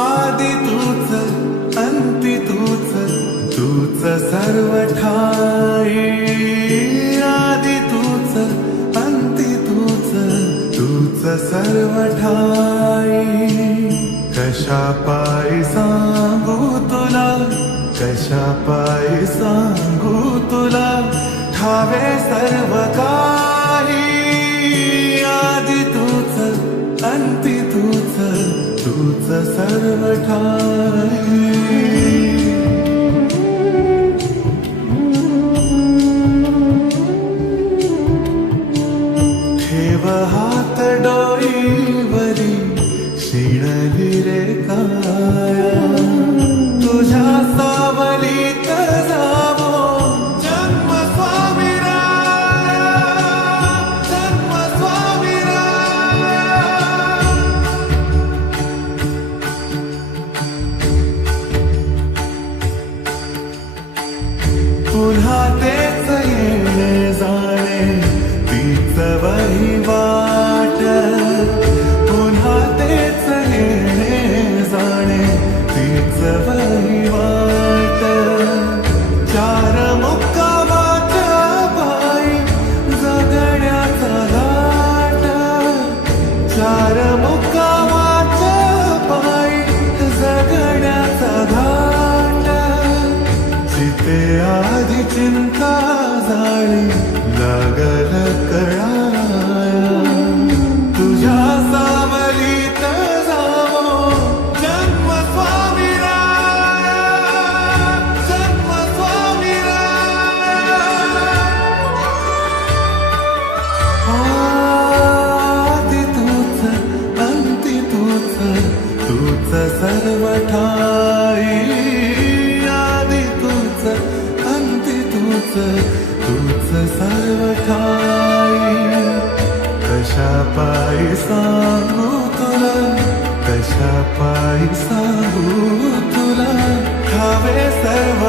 आदि तूच अंती तूच तूच सर्व ठाई आदि तूच अंती तूच तूच सर्व ठाई कशा पायी सांगू तुला कशा पायी सांगू तुला ठावे सर्व काही आदि तूच अंती तूच तूच सर्व ठाई ठेव हात डोईवरी शिणली रे काया तुझ्या सावलीत जावो जन्म स्वामी राया जन्म स्वामी राया पुन्हा तेच येणे जाणे तीच वहिवाट पुन्हा तेच येणे जाणे तीच वहिवाट चार मुक्कामाच्या पायी जगण्याचा घाट चार मुक्कामाच्या पायी जगण्याचा घाट जिथे आधी चिंता जाळी लागल कळाया तुझ्या सावलीत जावो जन्म स्वामी राया जन्म स्वामी राया आदि तूच अंती तूच तूच सर्व ठाई आदि तूच अंती तूच तूच सर्व ठाई कशा पायी सांगू तुला कशा पायी सांगू तुला ठावे सर्व